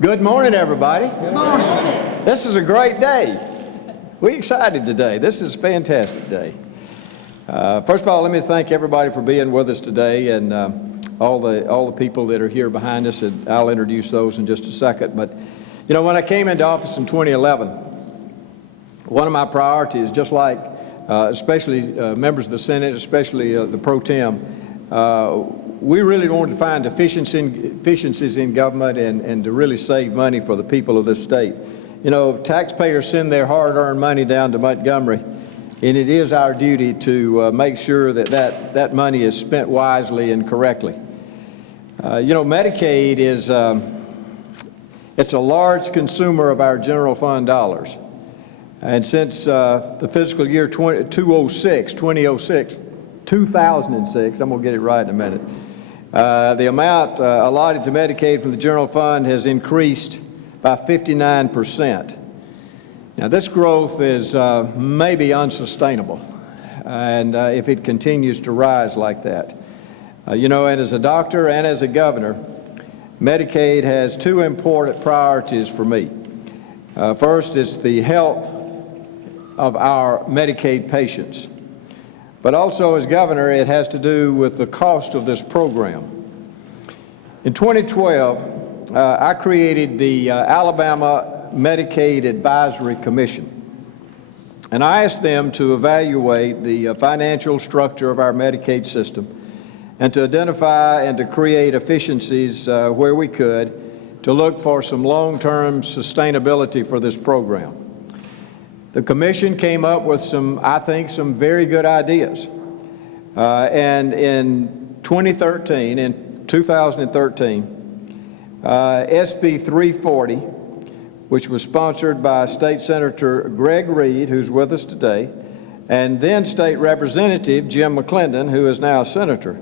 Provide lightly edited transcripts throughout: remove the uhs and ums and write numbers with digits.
Good morning, everybody. Good morning. This is a great day. We're excited today. This is a fantastic day. First of all, let me thank everybody for being with us today, and all the people that are here behind us, and I'll introduce those in just a second. But, you know, when I came into office in 2011, one of my priorities, just like especially members of the Senate, especially the pro tem, we really wanted to find efficiencies in government and to really save money for the people of this state. You know, taxpayers send their hard-earned money down to Montgomery, and it is our duty to make sure that money is spent wisely and correctly. You know, Medicaid is it's a large consumer of our general fund dollars. And since the fiscal year 2006, I'm going to get it right in a minute, the amount allotted to Medicaid from the general fund has increased by 59%. Now, this growth is maybe unsustainable, and if it continues to rise like that. You know, and as a doctor and as a governor, Medicaid has two important priorities for me. First, it's the health of our Medicaid patients. But also, as governor, it has to do with the cost of this program. In 2012, I created the Alabama Medicaid Advisory Commission. And I asked them to evaluate the financial structure of our Medicaid system and to identify and to create efficiencies where we could to look for some long-term sustainability for this program. The commission came up with I think, some very good ideas. And in 2013, SB 340, which was sponsored by State Senator Greg Reed, who's with us today, and then State Representative Jim McClendon, who is now a senator.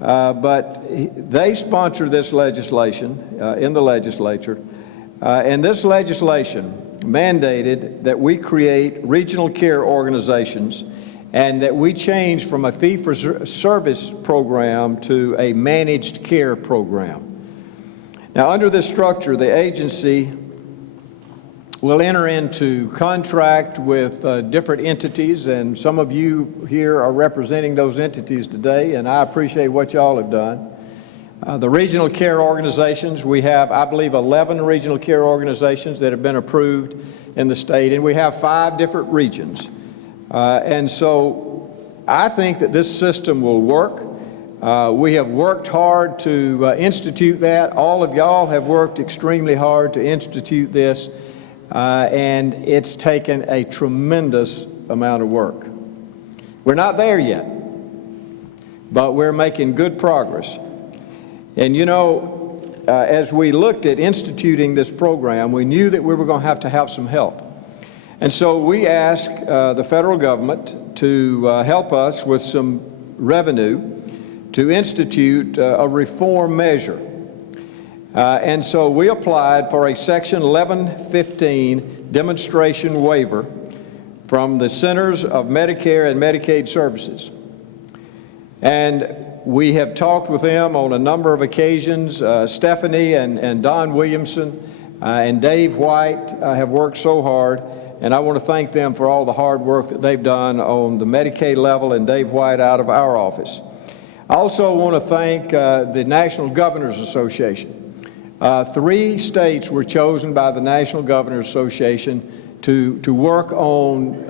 But they sponsored this legislation in the legislature, and this legislation mandated that we create regional care organizations and that we change from a fee-for-service program to a managed care program. Now, under this structure, the agency will enter into contract with different entities, and some of you here are representing those entities today, and I appreciate what y'all have done. The regional care organizations, we have, I believe, 11 regional care organizations that have been approved in the state, and we have 5 different regions. And so I think that this system will work. We have worked hard to institute that. All of y'all have worked extremely hard to institute this, and it's taken a tremendous amount of work. We're not there yet, but we're making good progress. And you know, as we looked at instituting this program, we knew that we were going to have some help. And so we asked the federal government to help us with some revenue to institute a reform measure. And so we applied for a Section 1115 demonstration waiver from the Centers of Medicare and Medicaid Services. And we have talked with them on a number of occasions. Stephanie and Don Williamson and Dave White have worked so hard, and I want to thank them for all the hard work that they've done on the Medicaid level, and Dave White out of our office. I also want to thank the National Governors Association. 3 states were chosen by the National Governors Association to work on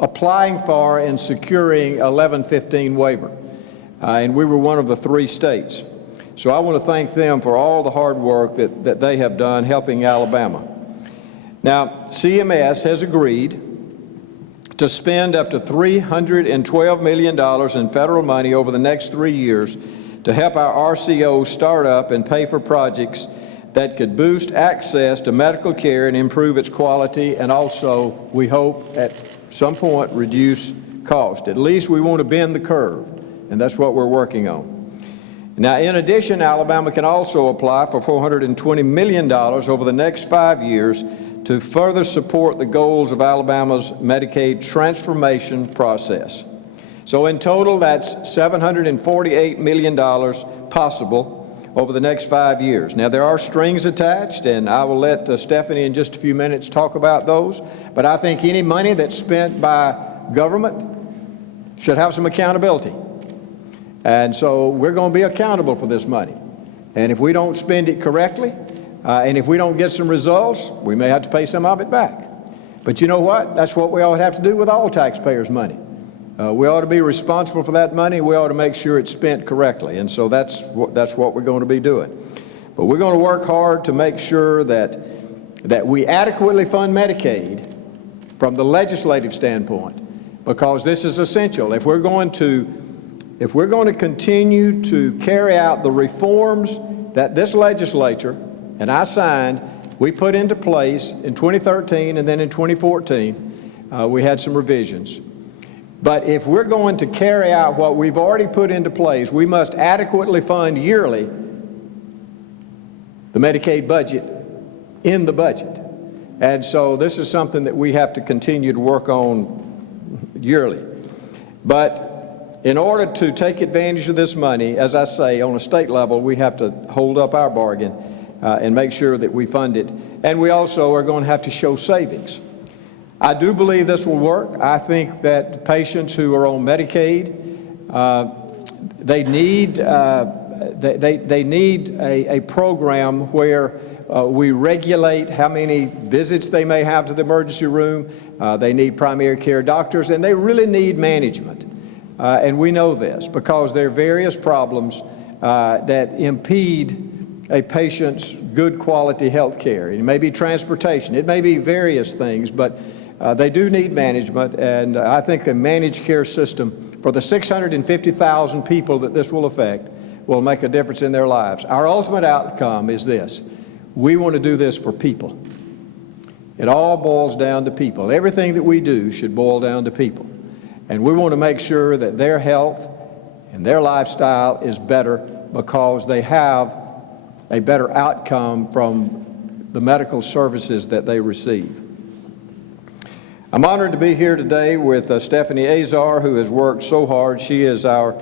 applying for and securing 1115 waiver. And we were one of the 3 states. So I want to thank them for all the hard work that they have done helping Alabama. Now, CMS has agreed to spend up to $312 million in federal money over the next 3 years to help our RCOs start up and pay for projects that could boost access to medical care and improve its quality, and also, we hope, at some point, reduce cost. At least we want to bend the curve, and that's what we're working on. Now, in addition, Alabama can also apply for $420 million over the next 5 years to further support the goals of Alabama's Medicaid transformation process. So in total, that's $748 million possible over the next 5 years. Now, there are strings attached, and I will let Stephanie in just a few minutes talk about those, but I think any money that's spent by government should have some accountability. And so we're going to be accountable for this money. And if we don't spend it correctly, and if we don't get some results, we may have to pay some of it back. But you know what? That's what we ought to have to do with all taxpayers' money. We ought to be responsible for that money. We ought to make sure it's spent correctly. And so that's what we're going to be doing. But we're going to work hard to make sure that we adequately fund Medicaid from the legislative standpoint, because this is essential. If we're going to continue to carry out the reforms that this legislature and I signed, we put into place in 2013, and then in 2014, we had some revisions. But if we're going to carry out what we've already put into place, we must adequately fund yearly the Medicaid budget in the budget. And so this is something that we have to continue to work on yearly. But in order to take advantage of this money, as I say, on a state level, we have to hold up our bargain and make sure that we fund it. And we also are going to have to show savings. I do believe this will work. I think that patients who are on Medicaid, they need a program where we regulate how many visits they may have to the emergency room. They need primary care doctors, and they really need management. And we know this because there are various problems that impede a patient's good quality health care. It may be transportation, it may be various things, but they do need management, and I think a managed care system for the 650,000 people that this will affect will make a difference in their lives. Our ultimate outcome is this: we want to do this for people. It all boils down to people. Everything that we do should boil down to people. And we want to make sure that their health and their lifestyle is better because they have a better outcome from the medical services that they receive. I'm honored to be here today with Stephanie Azar, who has worked so hard. She is our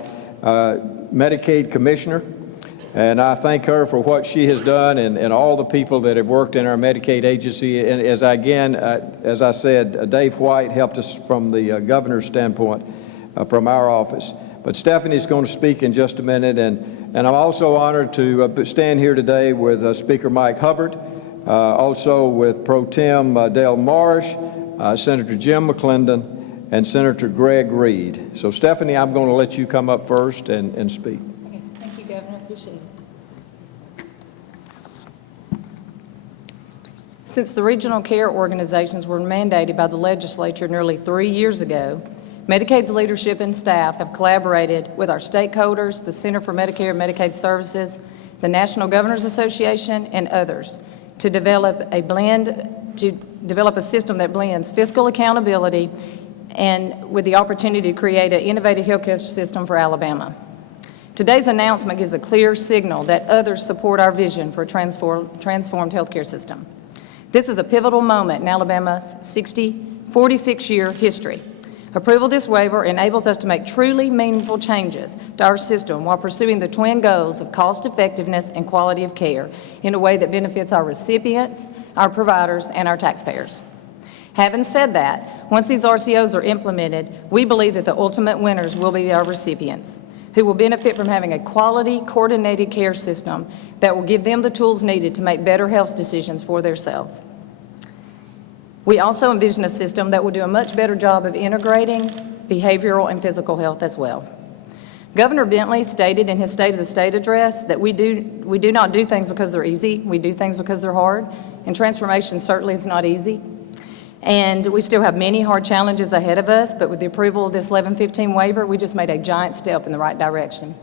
Medicaid Commissioner, and I thank her for what she has done and all the people that have worked in our Medicaid agency. And as I said, Dave White helped us from the governor's standpoint from our office. But Stephanie's going to speak in just a minute, and I'm also honored to stand here today with Speaker Mike Hubbard, also with Pro Tem Dale Marsh, Senator Jim McClendon, and Senator Greg Reed. So Stephanie, I'm going to let you come up first and speak. Okay, thank you, Governor. Appreciate it. Since the regional care organizations were mandated by the legislature nearly 3 years ago, Medicaid's leadership and staff have collaborated with our stakeholders, the Center for Medicare and Medicaid Services, the National Governors Association, and others to develop a system that blends fiscal accountability and with the opportunity to create an innovative healthcare system for Alabama. Today's announcement gives a clear signal that others support our vision for a transformed healthcare system. This is a pivotal moment in Alabama's 46-year history. Approval of this waiver enables us to make truly meaningful changes to our system while pursuing the twin goals of cost effectiveness and quality of care in a way that benefits our recipients, our providers, and our taxpayers. Having said that, once these RCOs are implemented, we believe that the ultimate winners will be our recipients, who will benefit from having a quality, coordinated care system that will give them the tools needed to make better health decisions for themselves. We also envision a system that will do a much better job of integrating behavioral and physical health as well. Governor Bentley stated in his State of the State address that we do not do things because they're easy, we do things because they're hard, and transformation certainly is not easy. And we still have many hard challenges ahead of us, but with the approval of this 1115 waiver, we just made a giant step in the right direction.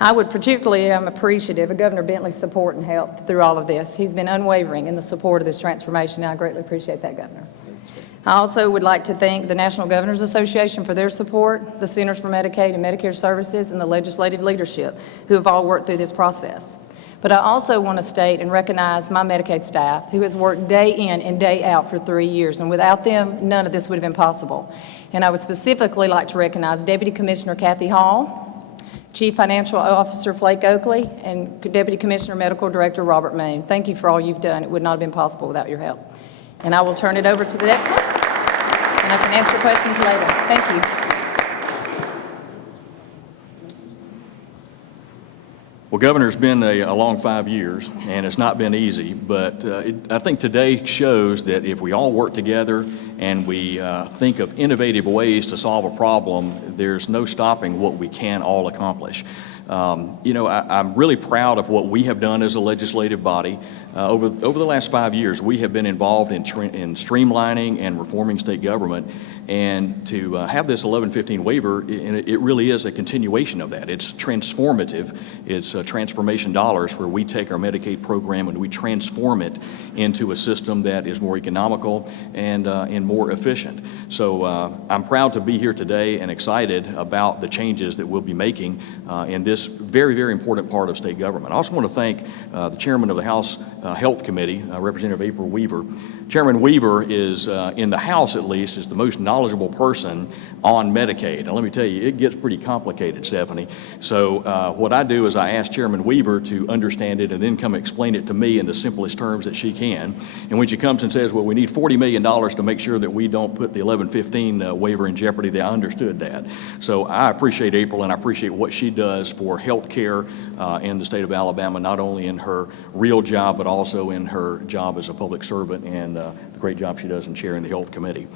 I'm appreciative of Governor Bentley's support and help through all of this. He's been unwavering in the support of this transformation, and I greatly appreciate that, Governor. I also would like to thank the National Governors Association for their support, the Centers for Medicaid and Medicare Services, and the legislative leadership who have all worked through this process. But I also want to state and recognize my Medicaid staff who has worked day in and day out for 3 years, and without them, none of this would have been possible. And I would specifically like to recognize Deputy Commissioner Kathy Hall, Chief Financial Officer Flake Oakley, and Deputy Commissioner Medical Director Robert Main. Thank you for all you've done. It would not have been possible without your help. And I will turn it over to the next one, and I can answer questions later. Thank you. Well, Governor, it's been a long 5 years, and it's not been easy, but I think today shows that if we all work together and we think of innovative ways to solve a problem, there's no stopping what we can all accomplish. I'm really proud of what we have done as a legislative body. Over the last 5 years, we have been involved in streamlining and reforming state government, and to have this 1115 waiver, it really is a continuation of that. It's transformative. It's transformation dollars, where we take our Medicaid program and we transform it into a system that is more economical and more efficient. So I'm proud to be here today and excited about the changes that we'll be making in this very, very important part of state government. I also want to thank the chairman of the House Health Committee, Representative April Weaver. Chairman Weaver is, in the House at least, is the most knowledgeable person on Medicaid. And let me tell you, it gets pretty complicated, Stephanie. So what I do is I ask Chairman Weaver to understand it and then come explain it to me in the simplest terms that she can. And when she comes and says, well, we need $40 million to make sure that we don't put the 1115 waiver in jeopardy, I understood that. So I appreciate April, and I appreciate what she does for health care in the state of Alabama, not only in her real job, but also in her job as a public servant, and the great job she does in chairing the Health Committee.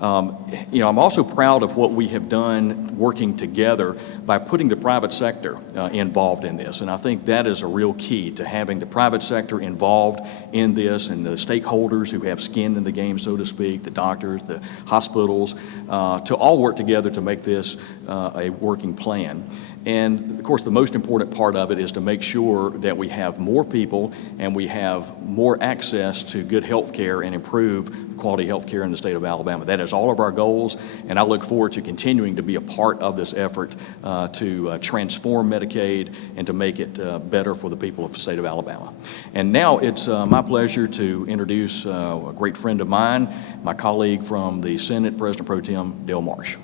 I'm also proud of what we have done working together by putting the private sector involved in this, and I think that is a real key to having the private sector involved in this, and the stakeholders who have skin in the game, so to speak, the doctors, the hospitals, to all work together to make this a working plan. And of course, the most important part of it is to make sure that we have more people and we have more access to good health care and improve quality health care in the state of Alabama. That is all of our goals, and I look forward to continuing to be a part of this effort to transform Medicaid and to make it better for the people of the state of Alabama. And now it's my pleasure to introduce a great friend of mine, my colleague from the Senate, President Pro Tem Dale Marsh.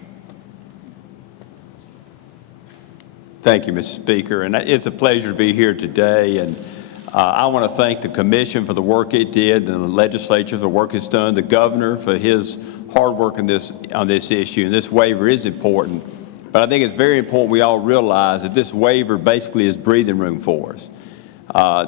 Thank you, Mr. Speaker, and it's a pleasure to be here today. And I want to thank the Commission for the work it did, and the Legislature for the work it's done, the Governor for his hard work on this issue. And this waiver is important, but I think it's very important we all realize that this waiver basically is breathing room for us.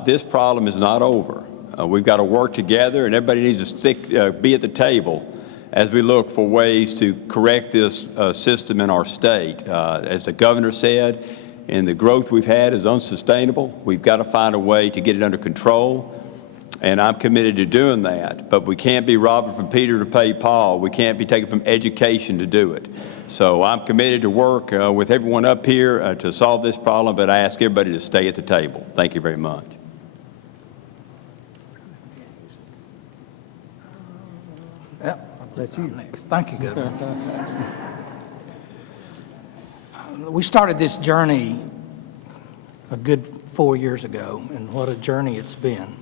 This problem is not over. We've got to work together, and everybody needs to be at the table as we look for ways to correct this system in our state. As the Governor said, and the growth we've had is unsustainable. We've got to find a way to get it under control, and I'm committed to doing that. But we can't be robbing from Peter to pay Paul. We can't be taking from education to do it. So I'm committed to work with everyone up here to solve this problem, but I ask everybody to stay at the table. Thank you very much. That's you next. Thank you, Governor. We started this journey a good 4 years ago, and what a journey it's been.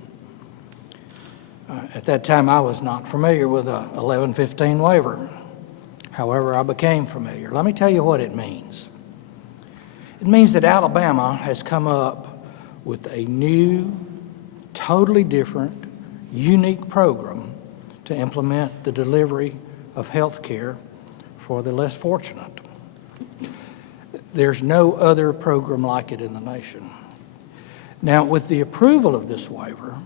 At that time, I was not familiar with a 1115 waiver. However, I became familiar. Let me tell you what it means. It means that Alabama has come up with a new, totally different, unique program to implement the delivery of health care for the less fortunate. There's no other program like it in the nation. Now, with the approval of this waiver,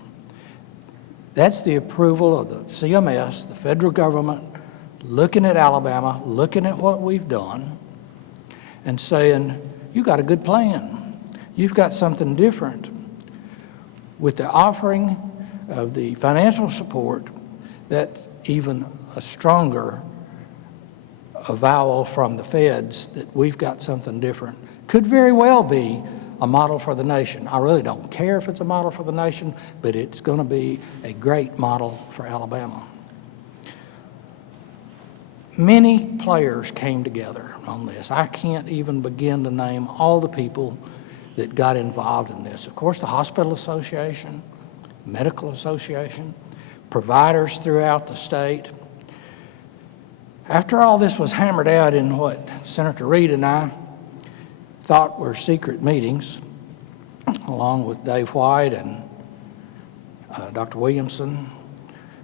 that's the approval of the CMS, the federal government, looking at Alabama, looking at what we've done, and saying, you got a good plan. You've got something different. With the offering of the financial support, that's even a stronger avowal from the feds that we've got something different. Could very well be a model for the nation. I really don't care if it's a model for the nation, but it's going to be a great model for Alabama. Many players came together on this. I can't even begin to name all the people that got involved in this. Of course, the Hospital Association, Medical Association, providers throughout the state. After all this was hammered out in what Senator Reed and I thought were secret meetings, along with Dave White and Dr. Williamson.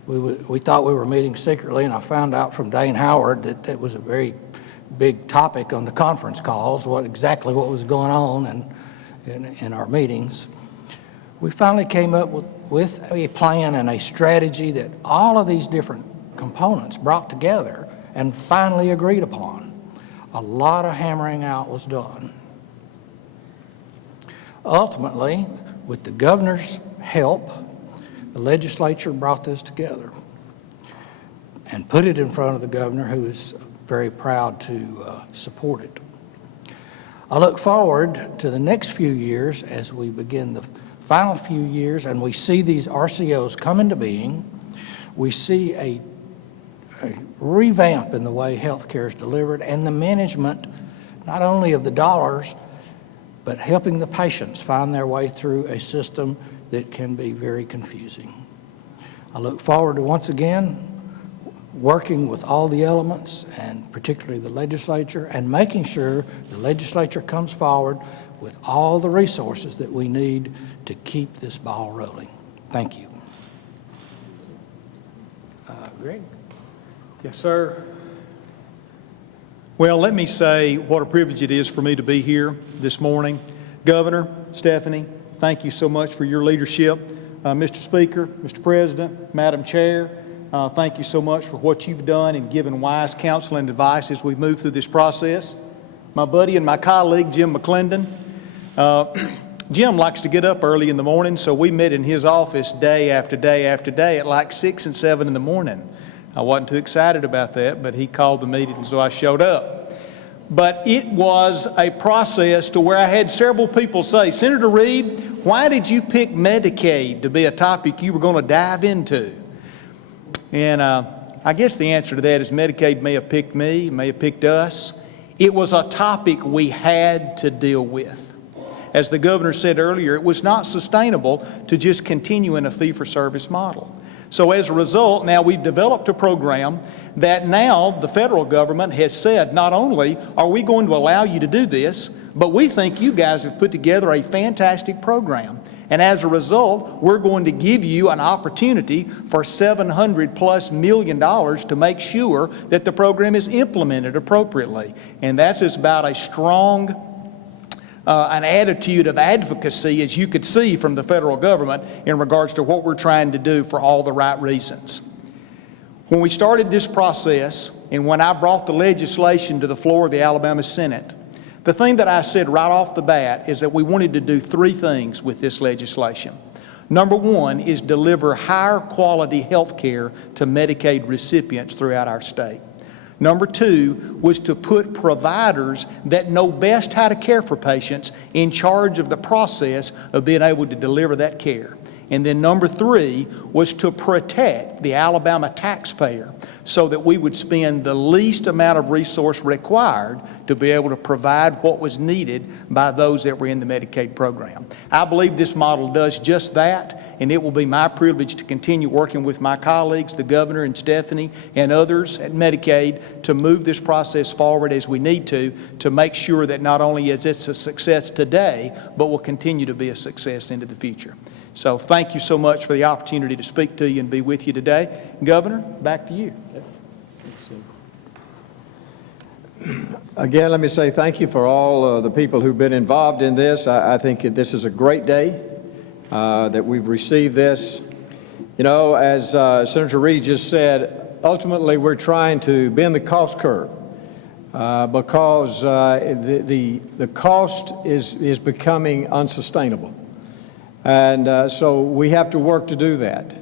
We thought we were meeting secretly, and I found out from Dane Howard that that was a very big topic on the conference calls, exactly what was going on in our meetings. We finally came up with a plan and a strategy that all of these different components brought together and finally agreed upon. A lot of hammering out was done. Ultimately, with the governor's help, the legislature brought this together and put it in front of the governor, who is very proud to support it. I look forward to the next few years as we begin the final few years and we see these RCOs come into being. We see a revamp in the way health care is delivered and the management, not only of the dollars, but helping the patients find their way through a system that can be very confusing. I look forward to once again working with all the elements, and particularly the legislature, and making sure the legislature comes forward with all the resources that we need to keep this ball rolling. Thank you. Greg? Yes, sir. Well, let me say what a privilege it is for me to be here this morning. Governor, Stephanie, thank you so much for your leadership. Mr. Speaker, Mr. President, Madam Chair, thank you so much for what you've done in giving wise counsel and advice as we move through this process. My buddy and my colleague, Jim McClendon. Jim likes to get up early in the morning, so we met in his office day after day after day at like 6 and 7 in the morning. I wasn't too excited about that, but he called the meeting, and so I showed up. But it was a process to where I had several people say, Senator Reed, why did you pick Medicaid to be a topic you were going to dive into? And I guess the answer to that is Medicaid may have picked me, may have picked us. It was a topic we had to deal with. As the governor said earlier, it was not sustainable to just continue in a fee-for-service model. So as a result, now we've developed a program that now the federal government has said, not only are we going to allow you to do this, but we think you guys have put together a fantastic program. And as a result, we're going to give you an opportunity for $700+ million to make sure that the program is implemented appropriately. And that's about as strong an attitude of advocacy as you could see from the federal government in regards to what we're trying to do for all the right reasons. When we started this process and when I brought the legislation to the floor of the Alabama Senate, the thing that I said right off the bat is that we wanted to do 3 things with this legislation. Number 1 is deliver higher quality health care to Medicaid recipients throughout our state. Number 2 was to put providers that know best how to care for patients in charge of the process of being able to deliver that care. And then number 3 was to protect the Alabama taxpayer so that we would spend the least amount of resource required to be able to provide what was needed by those that were in the Medicaid program. I believe this model does just that, and it will be my privilege to continue working with my colleagues, the governor and Stephanie and others at Medicaid to move this process forward as we need to make sure that not only is it a success today, but will continue to be a success into the future. So thank you so much for the opportunity to speak to you and be with you today. Governor, back to you. Again, let me say thank you for all the people who've been involved in this. I think this is a great day that we've received this. You know, as Senator Reed just said, ultimately we're trying to bend the cost curve because the cost is becoming unsustainable. And so we have to work to do that.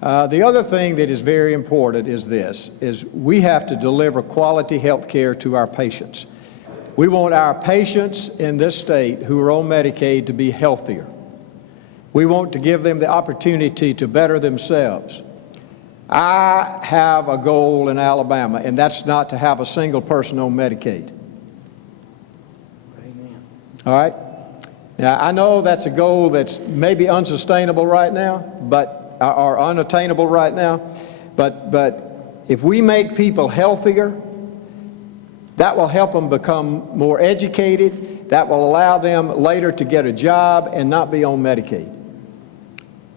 The other thing that is very important is this, is we have to deliver quality health care to our patients. We want our patients in this state who are on Medicaid to be healthier. We want to give them the opportunity to better themselves. I have a goal in Alabama, and that's not to have a single person on Medicaid. Amen. All right? Now, I know that's a goal that's maybe unsustainable right now, or unattainable right now, but if we make people healthier, that will help them become more educated, that will allow them later to get a job and not be on Medicaid.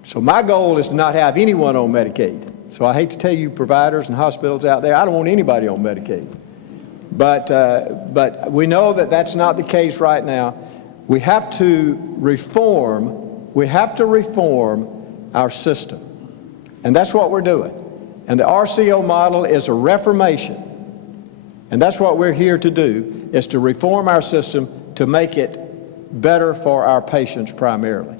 So my goal is to not have anyone on Medicaid. So I hate to tell you providers and hospitals out there, I don't want anybody on Medicaid. But we know that that's not the case right now. We have to reform our system. And that's what we're doing. And the RCO model is a reformation. And that's what we're here to do, is to reform our system to make it better for our patients primarily.